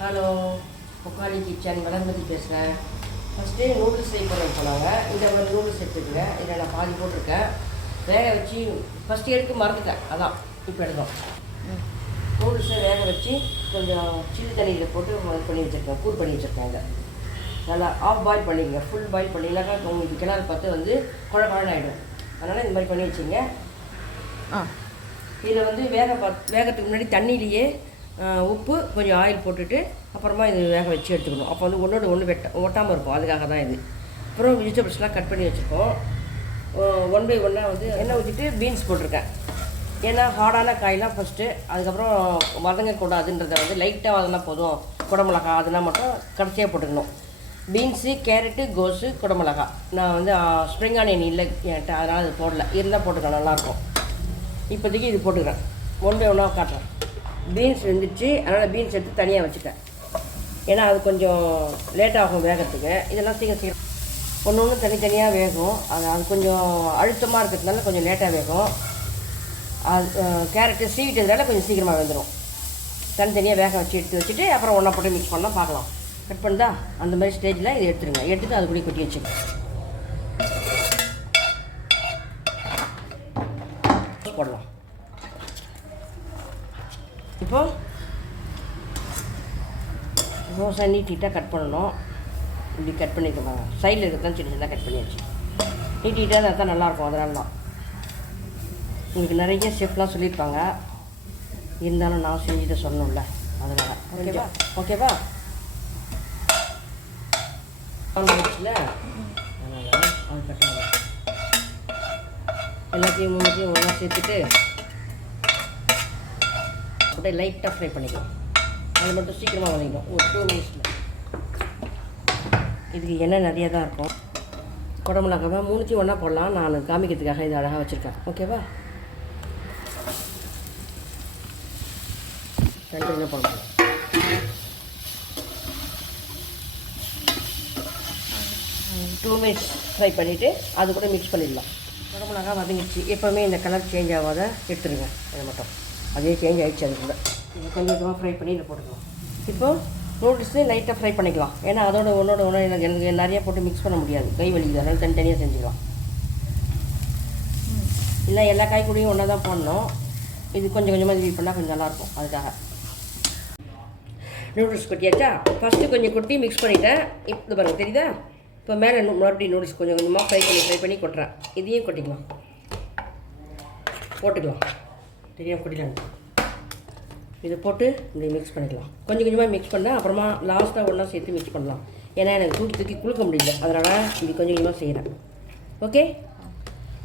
Hello, முக்காலி kitchen Valarmathi பேசுகிறேன். First noodles செய்ய போனாங்க. இந்த மாதிரி நூடுல்ஸ் எடுத்துக்கிறேன். இதில் நான் பாதி போட்டிருக்கேன். வேக வச்சு ஃபஸ்ட்டு எடுத்து மறந்துட்டேன். அதான் இப்போ எடுத்தோம். நூடுல்ஸை வேக வச்சு கொஞ்சம் சில்லி தண்ணியில் போட்டு பண்ணி வச்சுருக்கேன். கூல் பண்ணி வச்சுருக்கேன். இதை நல்லா ஆஃப் பாயில் பண்ணிடுங்க. ஃபுல் பாயில் பண்ணிங்கனாக்கா உங்களுக்கு கிணறு பார்த்து குழப்பழம் ஆகிடும். அதனால் இந்த மாதிரி பண்ணி வச்சுங்க. இதில் வேகத்துக்கு முன்னாடி தண்ணியிலேயே உப்பு கொஞ்சம் ஆயில் போட்டுட்டு அப்புறமா இது வேக வச்சு எடுத்துக்கணும். அப்போ ஒன்றோடு ஒன்று ஒட்டாமல் இருக்கும். அதுக்காக தான் இது. அப்புறம் வெஜிடபிள்ஸ்லாம் கட் பண்ணி வச்சுருக்கோம். 1 by 1 எண்ணெய் ஊற்றிட்டு பீன்ஸ் போட்டிருக்கேன். ஏன்னா ஹார்டான காயெலாம் ஃபஸ்ட்டு, அதுக்கப்புறம் வதங்கக்கூடாதுன்றதை லைட்டாக வதங்கினா போதும். குடமிளகா அதெல்லாம் மட்டும் கடைசியாக போட்டுக்கணும். பீன்ஸு, கேரட்டு, கோஸு, குடமிளகா. நான் ஸ்ப்ரிங் ஆனியன் இல்லை என்கிட்ட, அதனால் அது போடல. இருந்தால் போட்டுக்கலாம், நல்லாயிருக்கும். இப்போதைக்கு இது போட்டுக்கிறேன். 1 by 1 காட்டுறேன். பீன்ஸ் வெந்துச்சு, அதனால் பீன்ஸ் எடுத்து தனியாக வச்சுட்டேன். ஏன்னா அது கொஞ்சம் லேட்டாகும் வேகத்துக்கு. இதெல்லாம் சீக்கிரம் ஒன்று தனித்தனியாக வேகும். அது கொஞ்சம் அழுத்தமாக இருக்கிறதுனால கொஞ்சம் லேட்டாக வேகும். அது கேரட்டு சீவிட்டதுனால கொஞ்சம் சீக்கிரமாக வெந்துடும். தனித்தனியாக வேக வச்சு எடுத்து வச்சுட்டு அப்புறம் ஒன்றா போட்டு மிக்ஸ் பண்ணலாம். பார்க்கலாம். கட் பண்ணுதா? அந்த மாதிரி ஸ்டேஜில் இதை எடுத்துருங்க. எடுத்துகிட்டு அது கூட கொட்டி வச்சுக்கோங்க. போடலாம். இப்போது தோசை நீட்டாக கட் பண்ணணும். இப்படி கட் பண்ணிக்கலாம். சைடில் இருக்கிறதான் சின்ன சின்னதாக கட் பண்ணியாச்சு. நீட்டாக தான் நல்லாயிருக்கும். அதனால தான் உங்களுக்கு நிறைய ஷெஃப்லாம் சொல்லியிருப்பாங்க. இருந்தாலும் நான் செஞ்சுட்டு சொல்லணும்ல, அதனால். ஓகேவா? ஓகேவா? ஆயிடுச்சுல, அதனால் அது கட்டாங்க. எல்லாத்தையும் ஒன்றா சேர்த்துட்டு அப்படியே லைட்டாக ஃப்ரை பண்ணிக்கலாம். அது மட்டும் சீக்கிரமாக வதங்கிடும். ஒரு 2 minutesல. இதுக்கு எண்ணெய் நிறையா தான் இருக்கும். குடமிளகாவை 3 ஒன்றா போடலாம். நான் காமிக்கிறதுக்காக இது அழகாக வச்சுருக்கேன். ஓகேவா? தனித்தனியாக போடலாம். டூ மினிட்ஸ் ஃப்ரை பண்ணிவிட்டு அது கூட மிக்ஸ் பண்ணிடலாம். குடமிளகா வதங்கிடுச்சு. எப்போவுமே இந்த கலர் சேஞ்ச் ஆகாத எடுத்துருங்க. அதை மட்டும் அதே சேஞ்ச் ஆகிடுச்சு. அதுக்குள்ளே இது கொஞ்சமாக ஃப்ரை பண்ணி இதை போட்டுக்கலாம். இப்போது நூடுல்ஸு லைட்டாக ஃப்ரை பண்ணிக்கலாம். ஏன்னா அதோட ஒன்று எனக்கு நிறையா போட்டு மிக்ஸ் பண்ண முடியாது, கை வலிக்குது. அதனால் தனித்தனியாக செஞ்சுக்கலாம். இல்லை எல்லா காய்கறியும் ஒன்றா தான் போடணும். இது கொஞ்சம் கொஞ்சமாக இது பண்ணால் கொஞ்சம் நல்லாயிருக்கும். அதுக்காக நூடுல்ஸ் கொட்டியாச்சா? ஃபஸ்ட்டு கொஞ்சம் கொட்டி மிக்ஸ் பண்ணிவிட்டேன். இப்போ பாருங்கள், தெரியுதா? இப்போ மேலே மறுபடியும் நூடுல்ஸ் கொஞ்சம் கொஞ்சமாக ஃப்ரை பண்ணி கொட்டுறேன். இதையும் கொட்டிக்கலாம். போட்டுக்கலாம். தெரியாமல் கொட்டிக்கலாம். இதை போட்டு இப்படி மிக்ஸ் பண்ணிக்கலாம். கொஞ்சம் கொஞ்சமாக மிக்ஸ் பண்ணால் அப்புறமா லாஸ்ட்டாக ஒன்றா சேர்த்து மிக்ஸ் பண்ணலாம். ஏன்னா எனக்கு தூக்கி குளுக்க முடியல, அதனால் இப்படி கொஞ்சம் கொஞ்சமாக செய்கிறேன். ஓகே,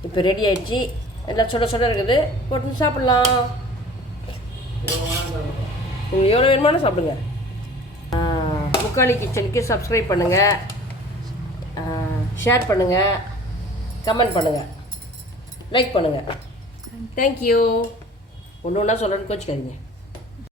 இப்போ ரெடி ஆகிடுச்சு. எல்லாம் சுட இருக்குது. போட்டு சாப்பிட்லாம். நீங்கள் எவ்வளோ வேணுமானு சாப்பிடுங்க. முக்காலி கிச்சனுக்கு சப்ஸ்கிரைப் பண்ணுங்கள், ஷேர் பண்ணுங்கள், கமெண்ட் பண்ணுங்கள், லைக் பண்ணுங்கள். தேங்க்யூ. ஒன்று ஒன்றா சொல்கிறேன்னு கோச்சிக்காதீங்க.